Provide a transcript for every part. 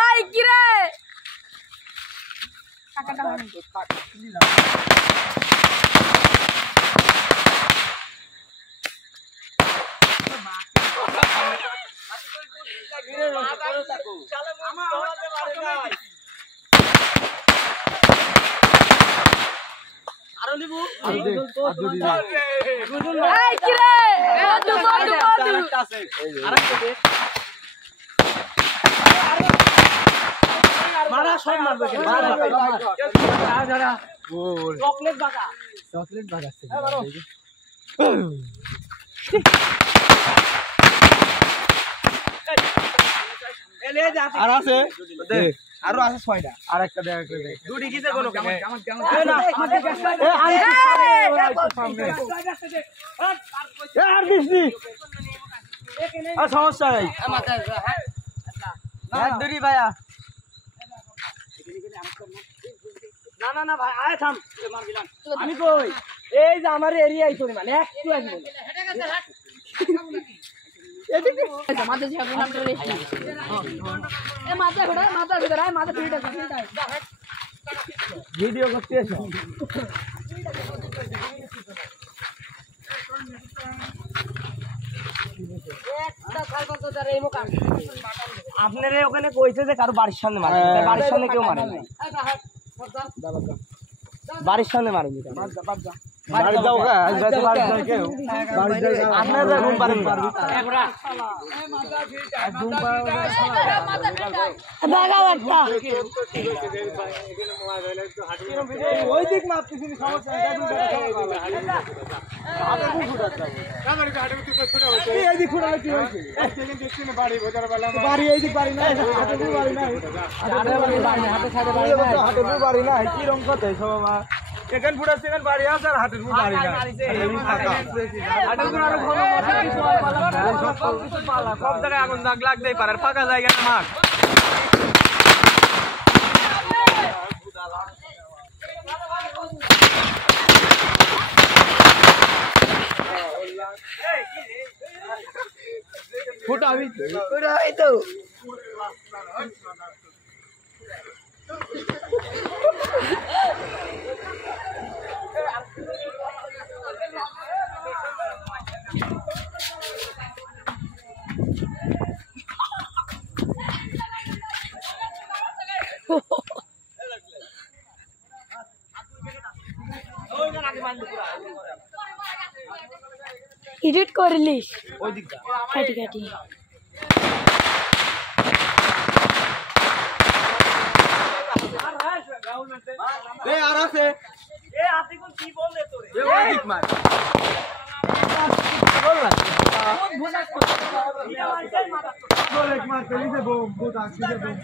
I কি রে কাকাটা হয় আরো নিবু এই কি রে বন্ধু বন্ধু বন্ধু আরেকটা দে মারা সব মারবে মারা চকলেট বাগা বাগাচ্ছে আর আছে আরো আছে 6টা আরেকটা দেখ দুটি কিসে কোন কেমন না আর বৃষ্টি আর সমস্যা নাই দুটি ভাইয়া না না না ভাই আয় থাম আমি কই এই যে আমার এরিয়াই তোর মানে একটু আসবে এদিকে মাথা ঝাগু নাম করে এসেছি এ মাথা ঘোড়া মাথা ভিতরে আয় মাথা ফিট আছে ভিডিও করতে এসো আপনারা ওখানে কইছে যে কারো বাড়ির সামনে মারে বাড়ির সামনে কেউ মারে না বাড়ির সামনে মারে বাড়ি যাও গা আজ বাড়ি যাও কেউ বাড়ি যাও আপনারা ঘুম পারেন দাগাও একটা ওই দিক মাপতেছি সমস্যা নাই এই দিক খুঁড়া কি হইছে বাড়ি এই দিক বাড়ি নাই হাতে বাড়ি নাই হাতে বাড়ি নাই কি রং কত বাবা এখান ফুটা সেখান বাড়ি আছে আর হাতের উপর বাড়ি নাই হাতের উপর আরো ঘন মশা কিছু পালা সব জায়গায় আগুন দাগ লাগতেই পারে ফাঁকা জায়গা না মাঠ ফুটা এই তো এডিট করলিস ওই দিকটা কাটি কাটি আর আছে এ আপনি কোন কি বললে তোরে ওই দিক মার বল এক মার তেলি দে বম বহুত আসছে দে বম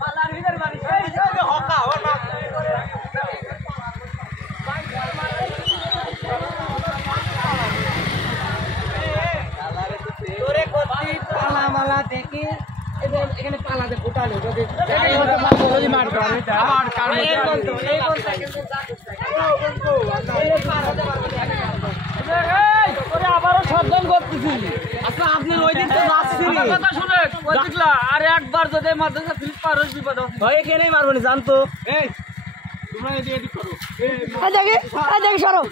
পালার ভিতর বাড়ি এই যে হকা ওর নাম তোরে কতি পালা মালা দেখি এখানে পালাতে ফুটালে যদি মার আবার কারণে এই বলতো এই তোরে আবারও শব্দন করতেছি আচ্ছা আপনি ওই দিন তো নাচছিলেন কথা শুনে ওই দিকলা আর একবার যদি মাদ্রাসা ফিল্ড পার হইস বিপদ হয় এখানেই মারবো না জানতো এই তোমরা এদিক করো আই দেখে সরো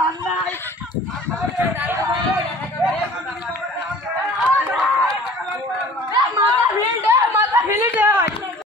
আল্লাহ